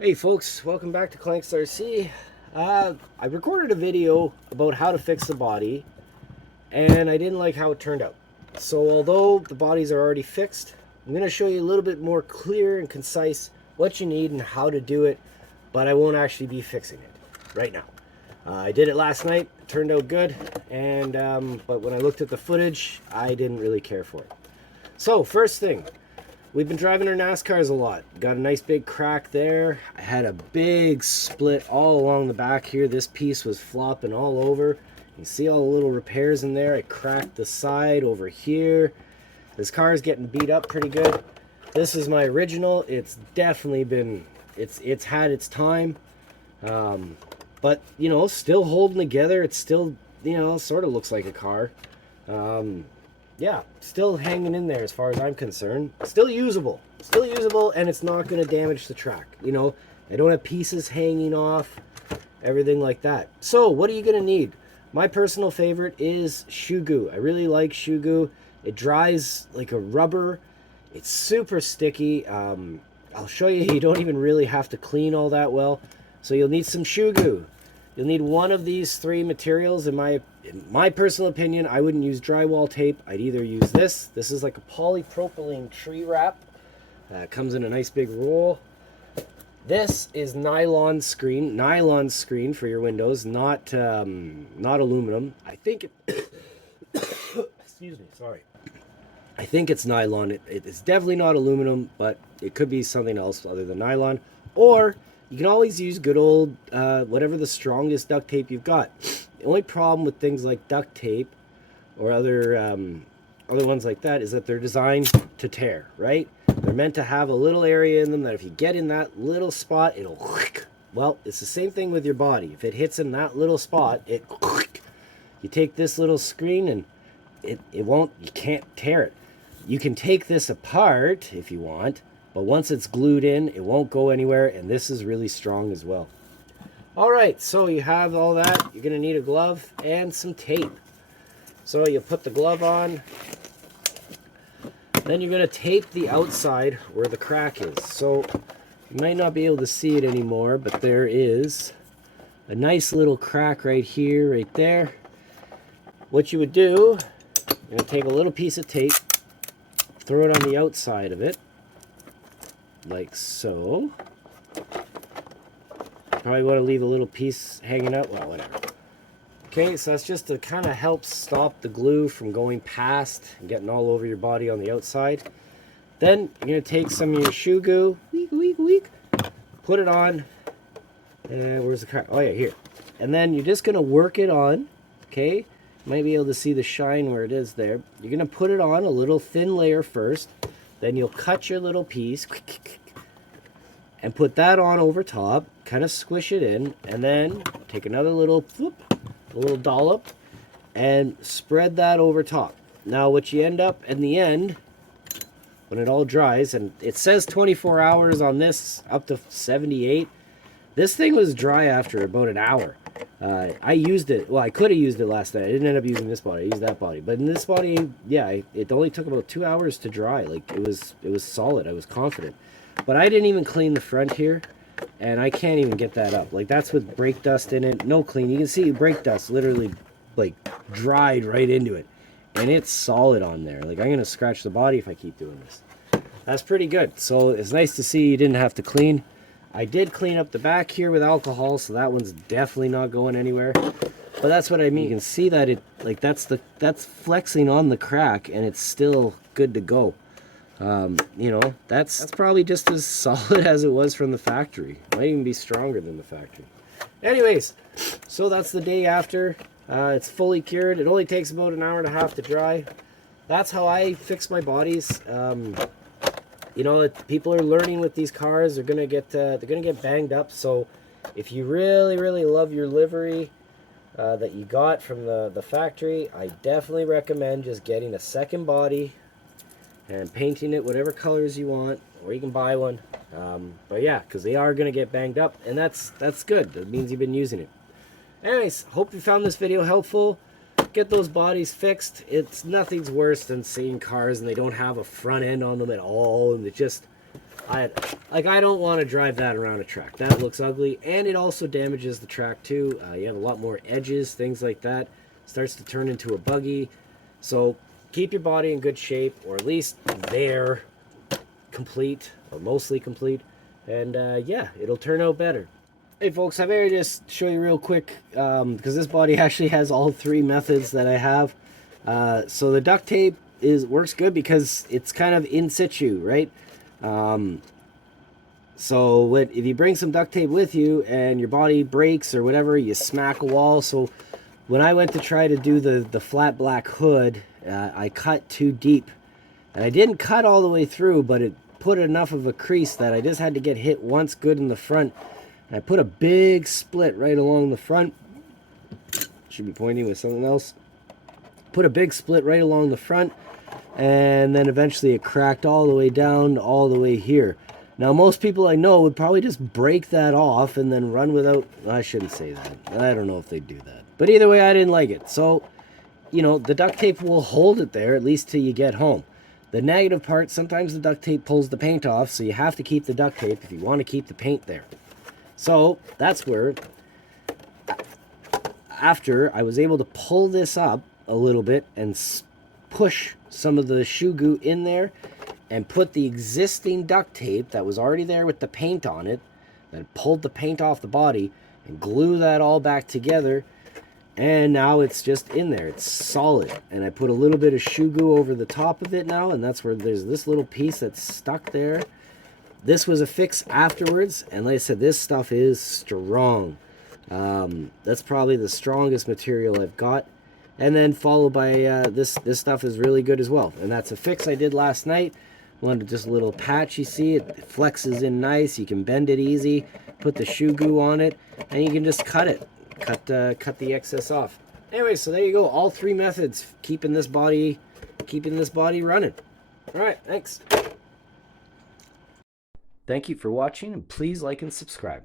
Hey folks, welcome back to Clanks RC. I recorded a video about how to fix the body, and I didn't like how it turned out. So although the bodies are already fixed, I'm going to show you a little bit more clear and concise what you need and how to do it, but I won't actually be fixing it right now. I did it last night, it turned out good, and but when I looked at the footage, I didn't really care for it. So first thing, we've been driving our NASCARs a lot. Got a nice big crack there. I had a big split all along the back here. This piece was flopping all over. You see all the little repairs in there. I cracked the side over here. This car is getting beat up pretty good. This is my original. It's definitely been, it's had its time. But, you know, still holding together. It's still, you know, sort of looks like a car. Yeah, still hanging in there as far as I'm concerned. Still usable, and it's not going to damage the track. You know, I don't have pieces hanging off, everything like that. So what are you going to need? My personal favorite is shoe goo. I really like shoe goo. It dries like a rubber. It's super sticky. I'll show you, you don't even really have to clean all that well. So you'll need some shoe goo. You'll need one of these three materials. In my personal opinion, I wouldn't use drywall tape. I'd either use this. This is like a polypropylene tree wrap. Comes in a nice big roll. This is nylon screen for your windows, not aluminum. I think it, excuse me, sorry. I think it's nylon. It's definitely not aluminum, but it could be something else other than nylon. Or you can always use good old, whatever the strongest duct tape you've got. The only problem with things like duct tape or other ones like that is that they're designed to tear, right? They're meant to have a little area in them that if you get in that little spot, it'll, well, it's the same thing with your body. If it hits in that little spot, you take this little screen and you can't tear it. You can take this apart if you want, but once it's glued in, it won't go anywhere, and this is really strong as well. All right, so you have all that. You're gonna need a glove and some tape. So you put the glove on, then you're gonna tape the outside where the crack is. So you might not be able to see it anymore, but there is a nice little crack right here, right there. What you would do, you're gonna take a little piece of tape, throw it on the outside of it, like so. Probably want to leave a little piece hanging out, well, whatever. Okay, so that's just to kind of help stop the glue from going past and getting all over your body on the outside. Then you're going to take some of your shoe goo, put it on, and where's the crack? Oh yeah, here. And then you're just going to work it on, okay? You might be able to see the shine where it is there. You're going to put it on a little thin layer first, then you'll cut your little piece, and put that on over top, kind of squish it in, and then take another little dollop and spread that over top. Now what you end up in the end, when it all dries, and it says 24 hours on this, up to 78, this thing was dry after about an hour. I used it, well, I could have used it last night. I didn't end up using this body, I used that body. But in this body, yeah, it only took about 2 hours to dry. Like, it was solid, I was confident. But I didn't even clean the front here, and I can't even get that up. Like, that's with brake dust in it, no clean. You can see brake dust literally, like, dried right into it. And it's solid on there. Like, I'm going to scratch the body if I keep doing this. That's pretty good. So it's nice to see you didn't have to clean. I did clean up the back here with alcohol, so that one's definitely not going anywhere. But that's what I mean. You can see that it, like, that's flexing on the crack, and it's still good to go. You know, that's probably just as solid as it was from the factory. Might even be stronger than the factory. Anyways, so that's the day after. It's fully cured. It only takes about an hour and a half to dry. That's how I fix my bodies. You know, people are learning with these cars. They're gonna get banged up. So if you really love your livery that you got from the factory, I definitely recommend just getting a second body and painting it whatever colors you want, or you can buy one. But yeah, because they are gonna get banged up, and that's good. That means you've been using it. Anyways, hope you found this video helpful. Get those bodies fixed. It's nothing's worse than seeing cars and they don't have a front end on them at all, and it just, I don't want to drive that around a track. That looks ugly, and it also damages the track too. You have a lot more edges, things like that. Starts to turn into a buggy. So keep your body in good shape, or at least there, complete or mostly complete, and yeah, it'll turn out better. Hey folks, I better just show you real quick, because this body actually has all three methods that I have. So the duct tape works good because it's kind of in situ, right? So if you bring some duct tape with you and your body breaks or whatever, you smack a wall. So when I went to try to do the flat black hood, I cut too deep. And I didn't cut all the way through, but it put enough of a crease that I just had to get hit once good in the front. And I put a big split right along the front. Should be pointing with something else. Put a big split right along the front. And then eventually it cracked all the way down, all the way here. Now, most people I know would probably just break that off and then run without... I shouldn't say that. I don't know if they'd do that. But either way, I didn't like it. So, you know, the duct tape will hold it there, at least till you get home. The negative part, sometimes the duct tape pulls the paint off, so you have to keep the duct tape if you want to keep the paint there. So, that's where, after I was able to pull this up a little bit and push some of the shoe goo in there, and put the existing duct tape that was already there with the paint on it, then pulled the paint off the body and glue that all back together, and now it's just in there. It's solid. And I put a little bit of shoe goo over the top of it now, and that's where there's this little piece that's stuck there. This was a fix afterwards, and like I said, this stuff is strong. That's probably the strongest material I've got. And then followed by this stuff is really good as well, and that's a fix I did last night. Wanted just a little patch, you see, it flexes in nice, you can bend it easy, put the shoe goo on it, and you can just cut it, cut the excess off. Anyway, so there you go, all three methods, keeping this body running. All right, thanks. Thank you for watching, and please like and subscribe.